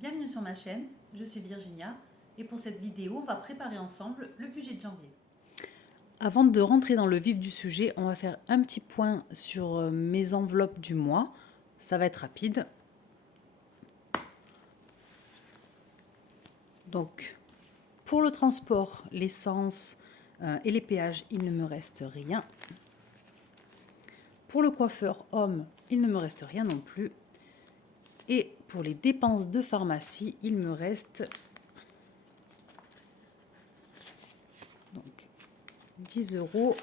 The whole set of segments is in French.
Bienvenue sur ma chaîne, je suis Virginia et pour cette vidéo, on va préparer ensemble le budget de janvier. Avant de rentrer dans le vif du sujet, on va faire un petit point sur mes enveloppes du mois. Ça va être rapide. Donc, pour le transport, l'essence et les péages, il ne me reste rien. Pour le coiffeur homme, il ne me reste rien non plus. Et pour les dépenses de pharmacie, il me reste donc 10 euros.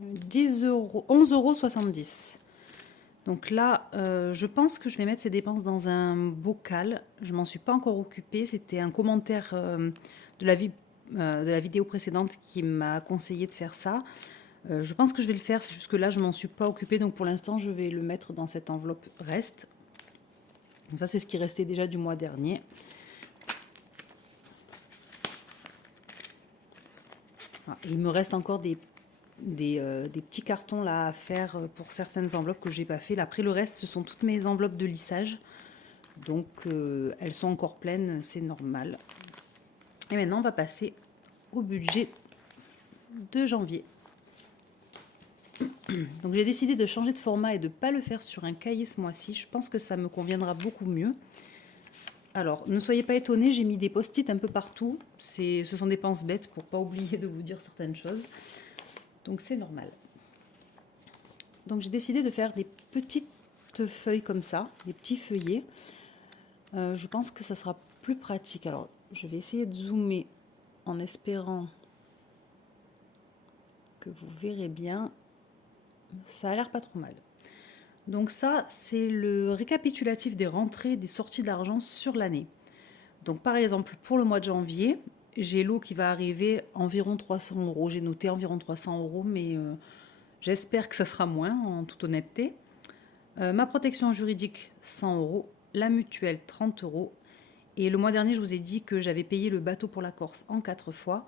€, 11,70 €. Donc là, je pense que je vais mettre ces dépenses dans un bocal. Je m'en suis pas encore occupée. C'était un commentaire de la vidéo précédente qui m'a conseillé de faire ça. Je pense que je vais le faire. C'est juste que là, je m'en suis pas occupée. Donc pour l'instant, je vais le mettre dans cette enveloppe reste. Donc ça, c'est ce qui restait déjà du mois dernier. Ah, et il me reste encore des petits cartons là à faire pour certaines enveloppes que j'ai pas fait. Après le reste, ce sont toutes mes enveloppes de lissage. Donc elles sont encore pleines, c'est normal. Et maintenant, on va passer au budget de janvier. Donc j'ai décidé de changer de format et de ne pas le faire sur un cahier ce mois-ci. Je pense que ça me conviendra beaucoup mieux. Alors, ne soyez pas étonnés, j'ai mis des post-it un peu partout. Ce sont des penses bêtes pour pas oublier de vous dire certaines choses. Donc c'est normal. Donc j'ai décidé de faire des petites feuilles comme ça, des petits feuillets. Je pense que ça sera plus pratique. Alors, je vais essayer de zoomer en espérant que vous verrez bien. Ça a l'air pas trop mal. Donc ça, c'est le récapitulatif des rentrées et des sorties d'argent sur l'année. Donc par exemple, pour le mois de janvier, j'ai l'eau qui va arriver environ 300 €. J'ai noté environ 300 €, mais j'espère que ça sera moins, en toute honnêteté. Ma protection juridique, 100 €. La mutuelle, 30 €. Et le mois dernier, je vous ai dit que j'avais payé le bateau pour la Corse en 4 fois.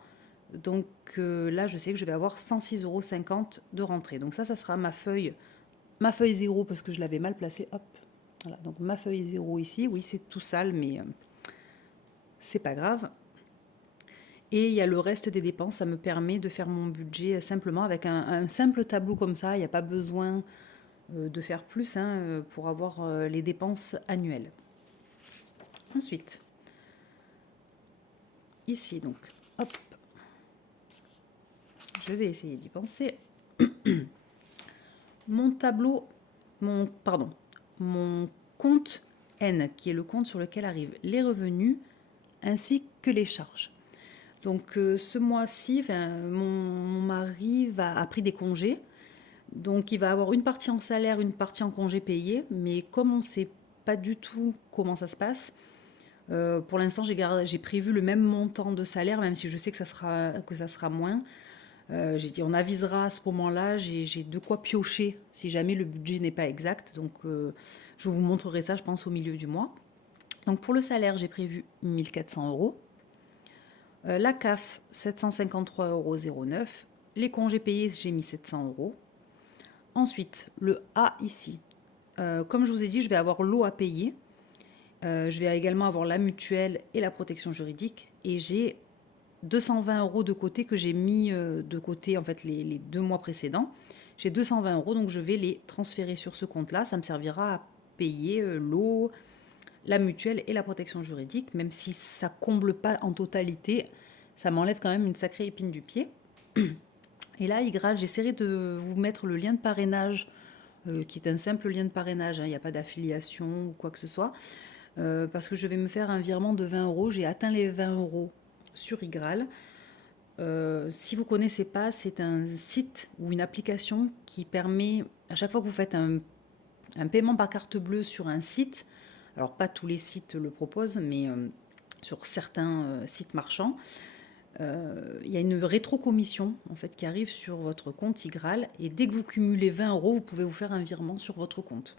Donc là, je sais que je vais avoir 106,50 € de rentrée. Donc ça sera ma feuille 0 parce que je l'avais mal placée. Hop, voilà. Donc ma feuille 0 ici. Oui, c'est tout sale, mais c'est pas grave. Et il y a le reste des dépenses. Ça me permet de faire mon budget simplement avec un simple tableau comme ça. Il n'y a pas besoin de faire plus pour avoir les dépenses annuelles. Ensuite, ici, donc, hop, je vais essayer d'y penser. Mon tableau, mon compte N, qui est le compte sur lequel arrivent les revenus ainsi que les charges. Donc ce mois-ci, mon mari a pris des congés. Donc il va avoir une partie en salaire, une partie en congé payé. Mais comme on ne sait pas du tout comment ça se passe, pour l'instant j'ai prévu le même montant de salaire, même si je sais que ça sera moins. J'ai dit on avisera à ce moment-là, j'ai de quoi piocher si jamais le budget n'est pas exact. Donc je vous montrerai ça, je pense, au milieu du mois. Donc pour le salaire, j'ai prévu 1400 €. La CAF, 753,09 €. Les congés payés, j'ai mis 700 €. Ensuite, le A ici. Comme je vous ai dit, je vais avoir l'eau à payer. Je vais également avoir la mutuelle et la protection juridique. Et j'ai 220 € de côté que j'ai mis de côté en fait les 2 mois précédents. J'ai 220 €, donc je vais les transférer sur ce compte-là. Ça me servira à payer l'eau, la mutuelle et la protection juridique, même si ça comble pas en totalité, ça m'enlève quand même une sacrée épine du pied. Et là, Y, j'essaierai de vous mettre le lien de parrainage, qui est un simple lien de parrainage, il n'y a pas d'affiliation ou quoi que ce soit, parce que je vais me faire un virement de 20 €. J'ai atteint les 20 € sur Y. Si vous ne connaissez pas, c'est un site ou une application qui permet, à chaque fois que vous faites un paiement par carte bleue sur un site, alors pas tous les sites le proposent, mais sur certains sites marchands, il y a une rétrocommission en fait qui arrive sur votre compte Ygral, et dès que vous cumulez 20 €, vous pouvez vous faire un virement sur votre compte.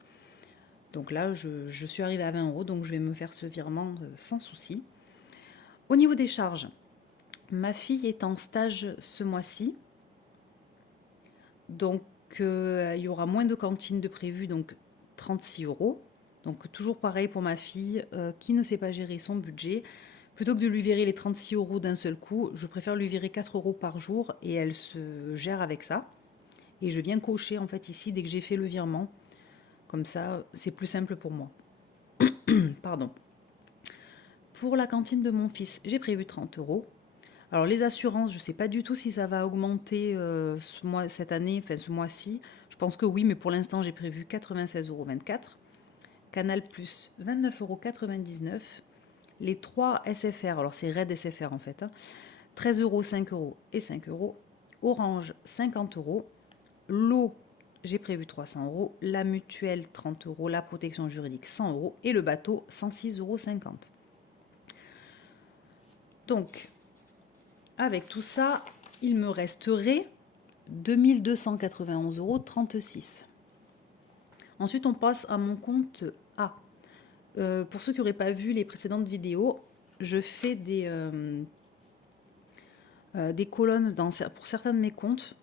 Donc là, je suis arrivée à 20 €, donc je vais me faire ce virement sans souci. Au niveau des charges, ma fille est en stage ce mois-ci. Donc qu'il y aura moins de cantine de prévu, donc 36 euros. Donc toujours pareil pour ma fille qui ne sait pas gérer son budget. Plutôt que de lui virer les 36 euros d'un seul coup, je préfère lui virer 4 euros par jour et elle se gère avec ça. Et je viens cocher en fait ici dès que j'ai fait le virement. Comme ça, c'est plus simple pour moi. Pardon. Pour la cantine de mon fils, j'ai prévu 30 euros. Alors les assurances, je ne sais pas du tout si ça va augmenter cette année, enfin ce mois-ci. Je pense que oui, mais pour l'instant j'ai prévu 96,24 euros. Canal Plus, 29,99 euros. Les 3 SFR, alors c'est Red SFR en fait, 13 euros, 5 euros et 5 euros. Orange, 50 euros. L'eau, j'ai prévu 300 euros. La mutuelle, 30 euros. La protection juridique, 100 euros. Et le bateau, 106,50 euros. Donc, avec tout ça, il me resterait 2291,36 euros. Ensuite, on passe à mon compte A. Pour ceux qui n'auraient pas vu les précédentes vidéos, je fais des colonnes pour certains de mes comptes.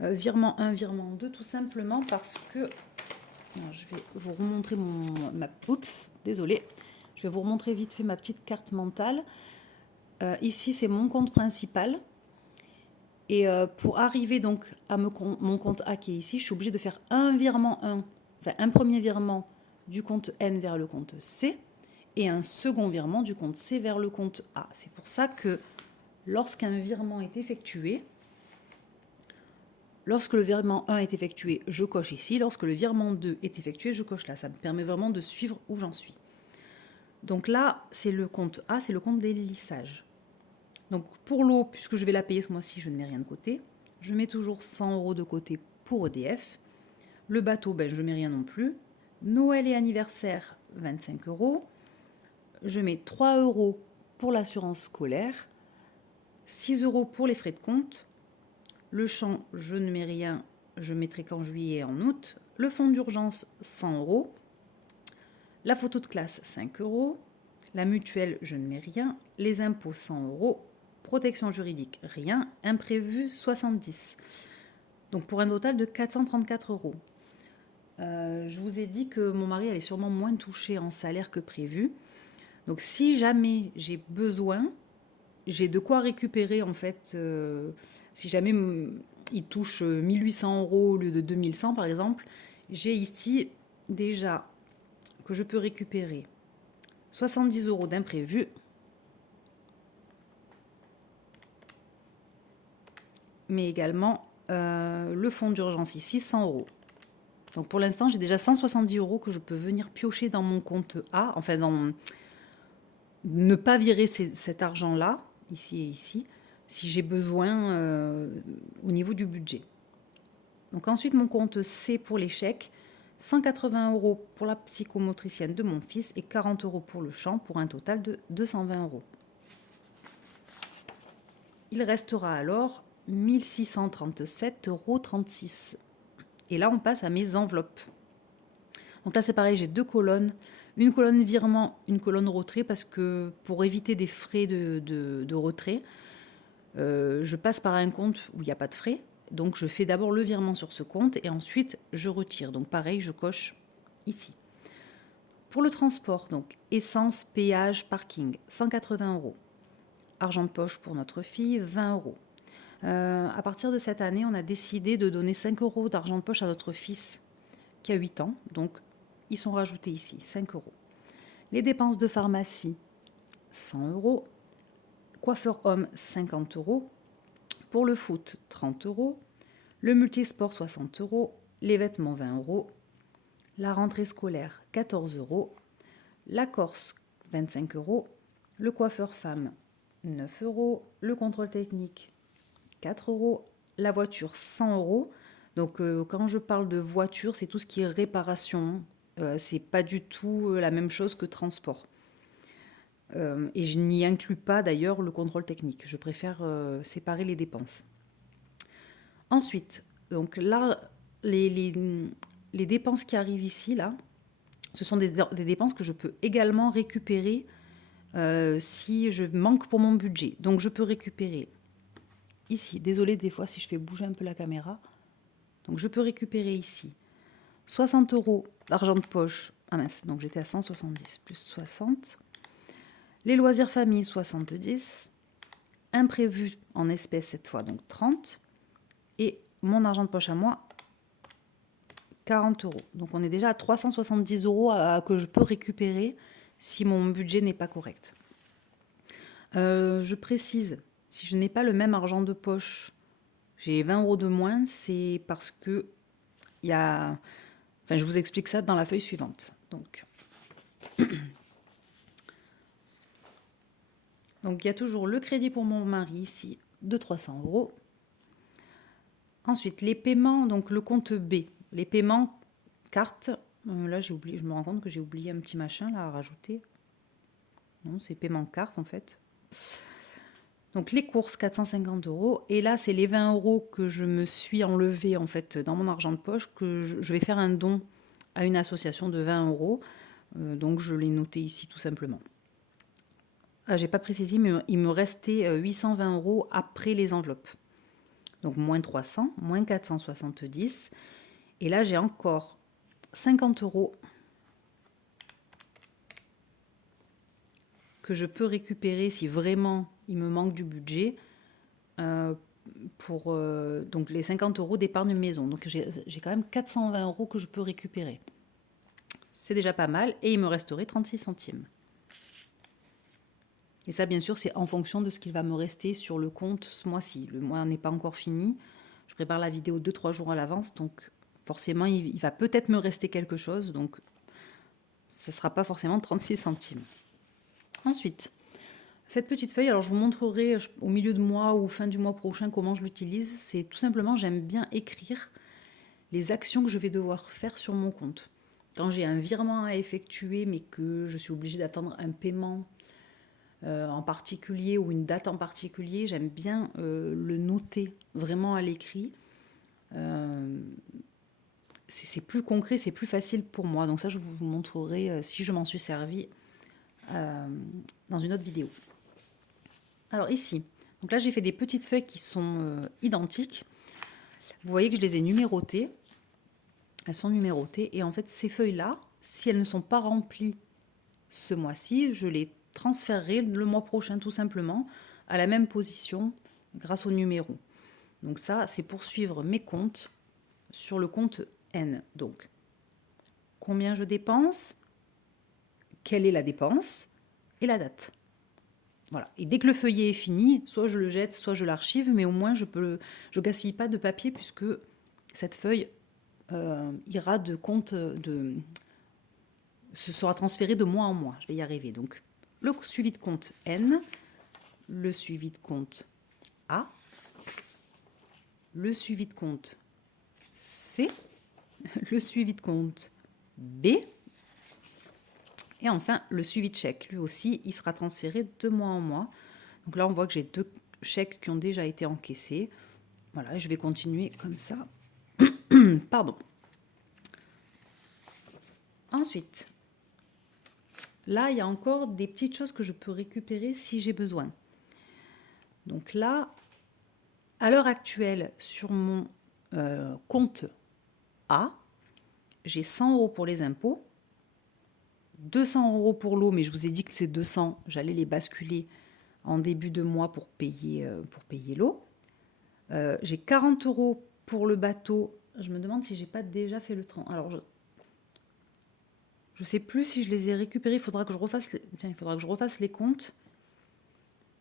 Virement 1, virement 2, tout simplement parce que... Non, je vais vous remontrer Oups, désolé. Je vais vous remontrer vite fait ma petite carte mentale. Ici, c'est mon compte principal. Et pour arriver donc à mon compte A qui est ici, je suis obligée de faire un premier virement du compte N vers le compte C et un second virement du compte C vers le compte A. C'est pour ça que lorsqu'un virement est effectué, lorsque le virement 1 est effectué, je coche ici. Lorsque le virement 2 est effectué, je coche là. Ça me permet vraiment de suivre où j'en suis. Donc là, c'est le compte A, c'est le compte des lissages. Donc pour l'eau, puisque je vais la payer ce mois-ci, je ne mets rien de côté. Je mets toujours 100 euros de côté pour EDF. Le bateau, je ne mets rien non plus. Noël et anniversaire, 25 euros. Je mets 3 euros pour l'assurance scolaire. 6 euros pour les frais de compte. Le champ, je ne mets rien. Je mettrai qu'en juillet et en août. Le fonds d'urgence, 100 euros. La photo de classe, 5 euros. La mutuelle, je ne mets rien. Les impôts, 100 euros. Protection juridique, rien. Imprévu, 70. Donc pour un total de 434 euros. Je vous ai dit que mon mari allait sûrement moins toucher en salaire que prévu. Donc si jamais j'ai besoin, j'ai de quoi récupérer en fait. Si jamais il touche 1800 euros au lieu de 2100 par exemple, j'ai ici déjà que je peux récupérer 70 euros d'imprévu. Mais également le fonds d'urgence ici, 100 euros. Donc pour l'instant, j'ai déjà 170 euros que je peux venir piocher dans mon compte A, enfin ne pas virer cet argent-là, ici et ici, si j'ai besoin au niveau du budget. Donc ensuite, mon compte C pour les chèques, 180 euros pour la psychomotricienne de mon fils et 40 euros pour le champ, pour un total de 220 euros. Il restera alors 1637,36 euros. Et là, on passe à mes enveloppes. Donc là, c'est pareil, j'ai 2 colonnes. Une colonne virement, une colonne retrait, parce que pour éviter des frais de retrait, je passe par un compte où il n'y a pas de frais. Donc, je fais d'abord le virement sur ce compte et ensuite, je retire. Donc, pareil, je coche ici. Pour le transport, donc essence, péage, parking, 180 euros. Argent de poche pour notre fille, 20 euros. À partir de cette année, on a décidé de donner 5 euros d'argent de poche à notre fils qui a 8 ans. Donc, ils sont rajoutés ici, 5 euros. Les dépenses de pharmacie, 100 euros. Coiffeur homme, 50 euros. Pour le foot, 30 euros. Le multisport, 60 euros. Les vêtements, 20 euros. La rentrée scolaire, 14 euros. La Corse, 25 euros. Le coiffeur femme, 9 euros. Le contrôle technique, 4 euros. La voiture, 100 euros. Donc, quand je parle de voiture, c'est tout ce qui est réparation. C'est pas du tout la même chose que transport. Et je n'y inclus pas d'ailleurs le contrôle technique. Je préfère séparer les dépenses. Ensuite, donc là, les dépenses qui arrivent ici, là, ce sont des dépenses que je peux également récupérer si je manque pour mon budget. Donc je peux récupérer ici, désolé des fois si je fais bouger un peu la caméra. Donc je peux récupérer ici 60 € d'argent de poche. Ah mince, donc j'étais à 170 plus 60. Les loisirs famille, 70. Imprévu en espèces cette fois, donc 30. Et mon argent de poche à moi, 40 €. Donc on est déjà à 370 € que je peux récupérer si mon budget n'est pas correct. Je précise, si je n'ai pas le même argent de poche, j'ai 20 € de moins, c'est parce que il y a... Enfin, je vous explique ça dans la feuille suivante. Donc il y a toujours le crédit pour mon mari ici de 300 €. Ensuite, les paiements, donc le compte B, les paiements carte. Là, j'ai oublié, je me rends compte que j'ai oublié un petit machin là à rajouter. Non, c'est paiement carte en fait. Donc les courses, 450 €. Et là, c'est les 20 € que je me suis enlevé en fait dans mon argent de poche, que je vais faire un don à une association de 20 €. Donc je l'ai noté ici tout simplement. Ah, j'ai pas précisé, mais il me restait 820 € après les enveloppes. Donc moins 300, moins 470. Et là, j'ai encore 50 € que je peux récupérer si vraiment il me manque du budget pour donc les 50 € d'épargne maison. Donc j'ai quand même 420 € que je peux récupérer. C'est déjà pas mal et il me resterait 36 centimes. Et ça, bien sûr, c'est en fonction de ce qu'il va me rester sur le compte ce mois-ci. Le mois n'est pas encore fini. Je prépare la vidéo 2-3 jours à l'avance, donc forcément, il va peut-être me rester quelque chose. Donc, ça ne sera pas forcément 36 centimes. Ensuite, cette petite feuille, alors je vous montrerai au milieu de mois ou fin du mois prochain comment je l'utilise. C'est tout simplement, j'aime bien écrire les actions que je vais devoir faire sur mon compte. Quand j'ai un virement à effectuer, mais que je suis obligée d'attendre un paiement en particulier ou une date en particulier, j'aime bien le noter vraiment à l'écrit. C'est plus concret, c'est plus facile pour moi. Donc ça, je vous montrerai si je m'en suis servi dans une autre vidéo. Alors ici, donc là j'ai fait des petites feuilles qui sont identiques. Vous voyez que je les ai numérotées. Elles sont numérotées et en fait ces feuilles-là, si elles ne sont pas remplies ce mois-ci, je les transférerai le mois prochain tout simplement à la même position grâce au numéro. Donc ça, c'est pour suivre mes comptes sur le compte N. Donc, combien je dépense, quelle est la dépense et la date. Voilà. Et dès que le feuillet est fini, soit je le jette, soit je l'archive, mais au moins je gaspille pas de papier puisque cette feuille ira de compte ce sera transféré de mois en mois. Je vais y arriver. Donc, le suivi de compte N, le suivi de compte A, le suivi de compte C, le suivi de compte B, et enfin le suivi de chèque. Lui aussi, il sera transféré de mois en mois. Donc là, on voit que j'ai 2 chèques qui ont déjà été encaissés. Voilà, je vais continuer comme ça. Pardon. Ensuite, là, il y a encore des petites choses que je peux récupérer si j'ai besoin. Donc là, à l'heure actuelle, sur mon compte A, j'ai 100 € pour les impôts, 200 € pour l'eau, mais je vous ai dit que ces 200, j'allais les basculer en début de mois pour payer l'eau. J'ai 40 € pour le bateau. Je me demande si j'ai pas déjà fait le train. Alors, je sais plus si je les ai récupérés. Il faudra que je refasse les comptes.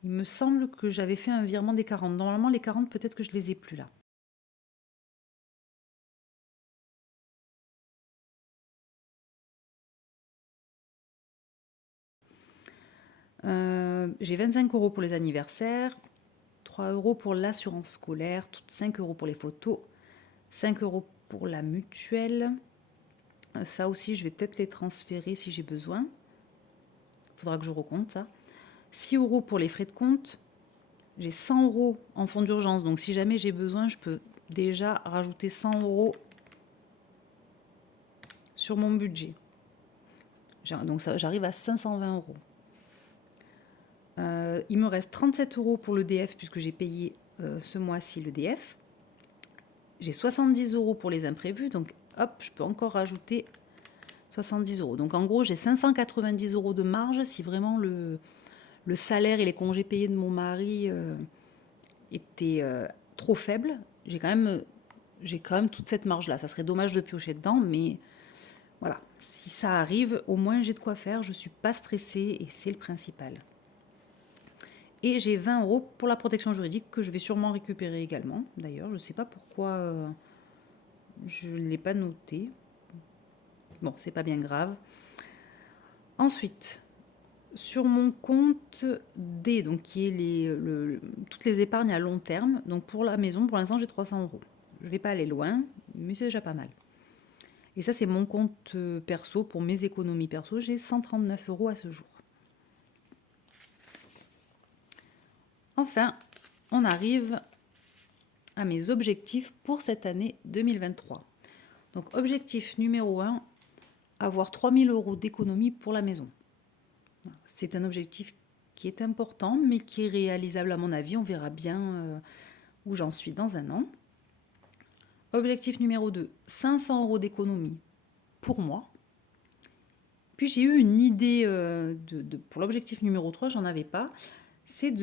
Il me semble que j'avais fait un virement des 40. Normalement, les 40, peut-être que je les ai plus là. J'ai 25 € pour les anniversaires, 3 € pour l'assurance scolaire, 5 € pour les photos, 5 € pour la mutuelle. Ça aussi, je vais peut-être les transférer si j'ai besoin. Il faudra que je recompte ça. 6 € pour les frais de compte. J'ai 100 € en fonds d'urgence. Donc, si jamais j'ai besoin, je peux déjà rajouter 100 € sur mon budget. Donc, j'arrive à 520 €. Il me reste 37 € pour l'EDF puisque j'ai payé ce mois-ci l'EDF. j'ai 70 € pour les imprévus, donc hop, je peux encore rajouter 70 €. Donc en gros, j'ai 590 € de marge si vraiment le salaire et les congés payés de mon mari étaient trop faibles. J'ai quand même toute cette marge-là. Ça serait dommage de piocher dedans, mais voilà. Si ça arrive, au moins j'ai de quoi faire. Je ne suis pas stressée et c'est le principal. Et j'ai 20 € pour la protection juridique que je vais sûrement récupérer également. D'ailleurs, je ne sais pas pourquoi je ne l'ai pas noté. Bon, c'est pas bien grave. Ensuite, sur mon compte D, donc qui est toutes les épargnes à long terme, donc pour la maison, pour l'instant j'ai 300 €. Je ne vais pas aller loin, mais c'est déjà pas mal. Et ça, c'est mon compte perso, pour mes économies perso, j'ai 139 € à ce jour. Enfin, on arrive à mes objectifs pour cette année 2023. Donc, objectif numéro 1, avoir 3000 € d'économie pour la maison. C'est un objectif qui est important, mais qui est réalisable à mon avis. On verra bien où j'en suis dans un an. Objectif numéro 2, 500 € d'économie pour moi. Puis j'ai eu une idée pour l'objectif numéro 3, j'en avais pas. C'est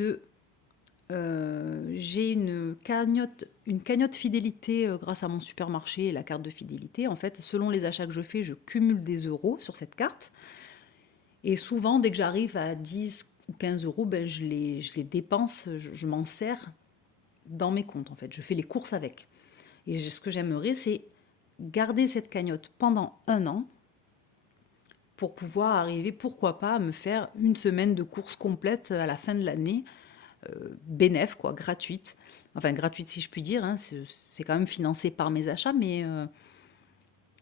j'ai une cagnotte fidélité grâce à mon supermarché et la carte de fidélité. En fait, selon les achats que je fais, je cumule des euros sur cette carte. Et souvent, dès que j'arrive à 10 ou 15 €, ben, je les dépense, je m'en sers dans mes comptes en fait. Je fais les courses avec. Et ce que j'aimerais, c'est garder cette cagnotte pendant un an pour pouvoir arriver, pourquoi pas, à me faire une semaine de courses complète à la fin de l'année, bénéf, quoi, gratuite. Enfin, gratuite si je puis dire, hein, c'est quand même financé par mes achats, mais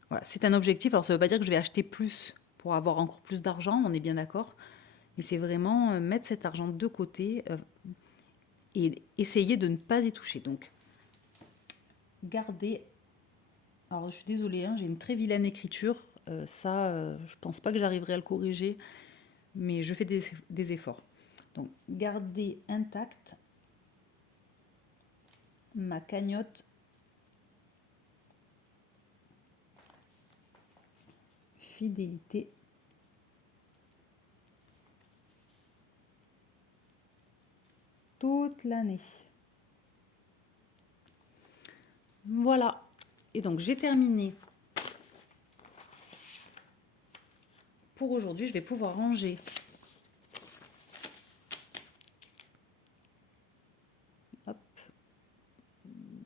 voilà, c'est un objectif. Alors ça ne veut pas dire que je vais acheter plus pour avoir encore plus d'argent, on est bien d'accord. Mais c'est vraiment mettre cet argent de côté et essayer de ne pas y toucher. Donc, garder. Alors, je suis désolée, hein, j'ai une très vilaine écriture. Je pense pas que j'arriverai à le corriger, mais je fais des efforts. Donc, garder intacte ma cagnotte fidélité toute l'année. Voilà. Et donc, j'ai terminé. Pour aujourd'hui, je vais pouvoir ranger hop,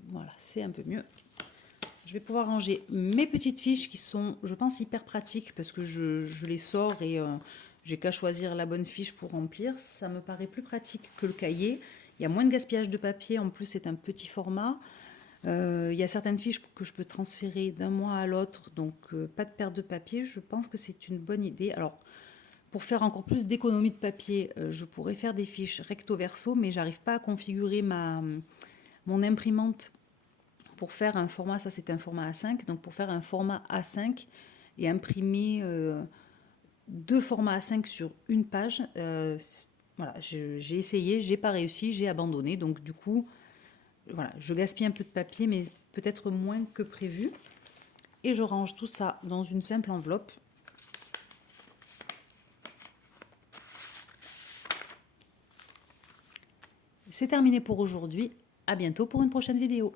voilà, c'est un peu mieux. Je vais pouvoir ranger mes petites fiches qui sont, je pense, hyper pratiques parce que je les sors et j'ai qu'à choisir la bonne fiche pour remplir. Ça me paraît plus pratique que le cahier. Il y a moins de gaspillage de papier. En plus, c'est un petit format. Il y a certaines fiches que je peux transférer d'un mois à l'autre, donc pas de perte de papier. Je pense que c'est une bonne idée. Alors, pour faire encore plus d'économie de papier, je pourrais faire des fiches recto verso, mais j'arrive pas à configurer mon imprimante pour faire un format. Ça, c'est un format A5. Donc, pour faire un format A5 et imprimer deux formats A5 sur une page, voilà, j'ai essayé, j'ai pas réussi, j'ai abandonné. Donc, du coup, voilà, je gaspille un peu de papier, mais peut-être moins que prévu. Et je range tout ça dans une simple enveloppe. C'est terminé pour aujourd'hui. À bientôt pour une prochaine vidéo.